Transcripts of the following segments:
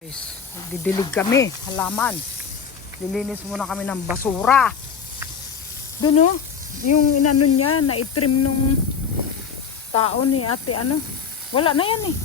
Guys, didilig kami, halaman. Lilinis muna kami ng basura. Doon oh, yung inano niya, na-trim nung tao ni ate ano. Wala na yan eh.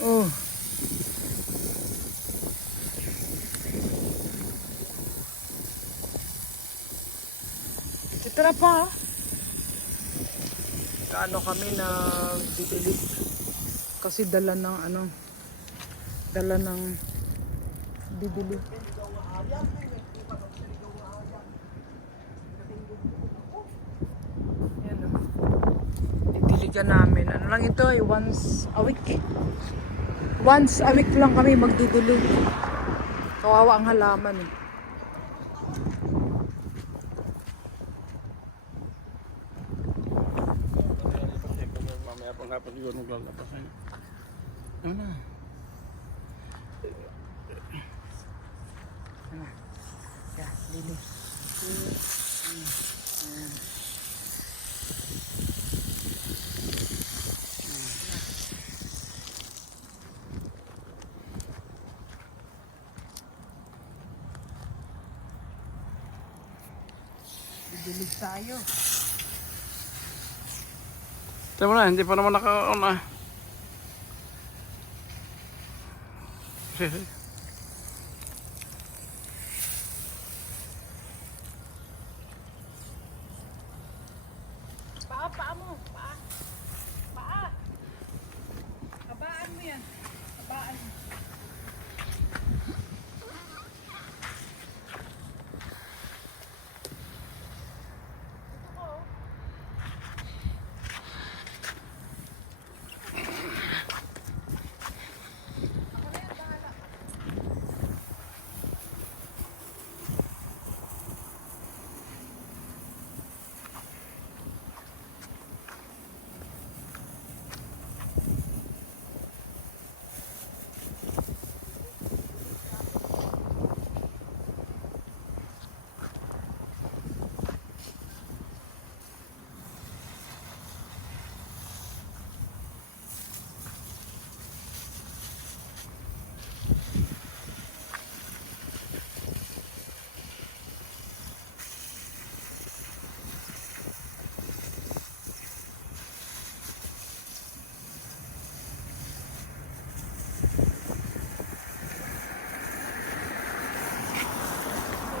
Oh. Na pa. ah. Kaano kami na didilig. Kasi dala ng ano. Dala ng didilig. Yan o. Didiligan namin. Ano lang ito eh, once a week. Once a week lang kami magdidilig. Kawawa ang halaman eh. Pang hapon siguro maglalapas na. Ano na? Yan, linis. Didilig tayo. Tama na, hindi pa naman naka-on ah. Paa, paa mo. Paa. Paa. Kabaan mo yan. Kabaan. Pahinain mo pressure. Pahinain mo pressure. Ipasabugin mo ba? Oo, okay. oo. Wala na. oo. Wala na. I- i- Iba ang ano. Pindot mo. Yan, okay na. Karabaw grass?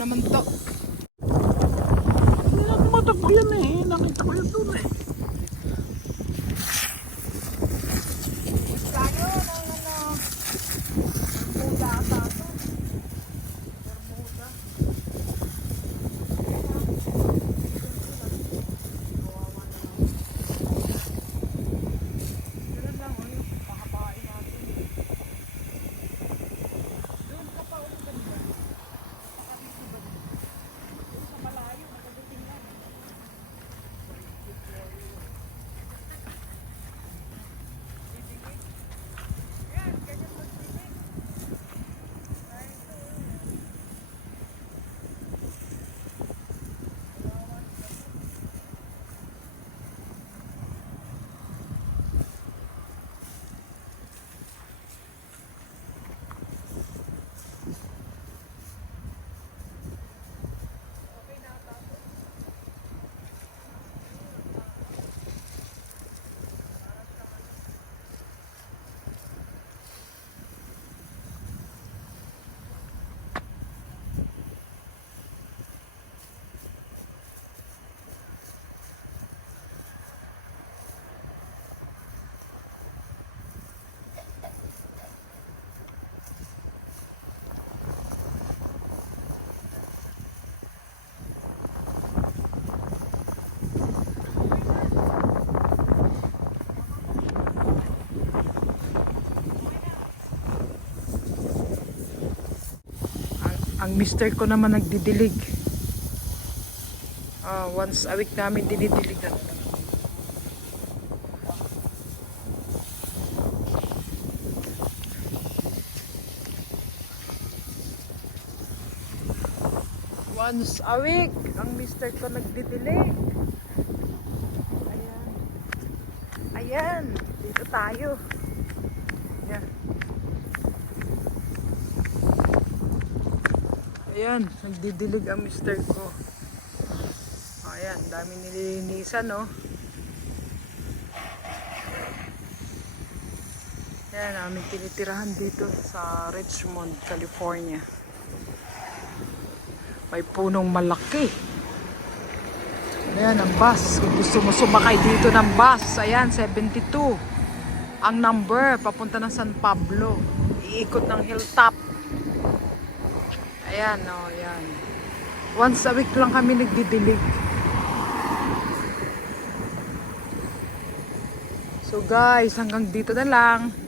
naman to. Hindi na tumatakbo yan eh. Nakita ko yun doon eh. Tayo ng ano. Bermuda ata to. Bermuda. Ganun lang, oh, yung pahabain natin. Doon ka pa ulit kanina. Nakadito ba? Doon sa malayo, nakadating yan. Ang mister ko naman nagdidilig. Ah, once a week namin dinidiligan. Once a week, ang mister ko nagdidilig. Ayan. Ayan, dito tayo. Ayan, nagdidilig ang mister ko. Ayan, dami nililinisan, no? Ayan, namin tinitirahan dito sa Richmond, California. May punong malaki. Ayan, ang bus. Kung gusto mo sumakay dito ng bus, ayan, 72. Ang number, papunta ng San Pablo. Iikot ng hilltop. Ayan, o, oh, ayan. Once a week lang kami nagdidilig. So guys, hanggang dito na lang.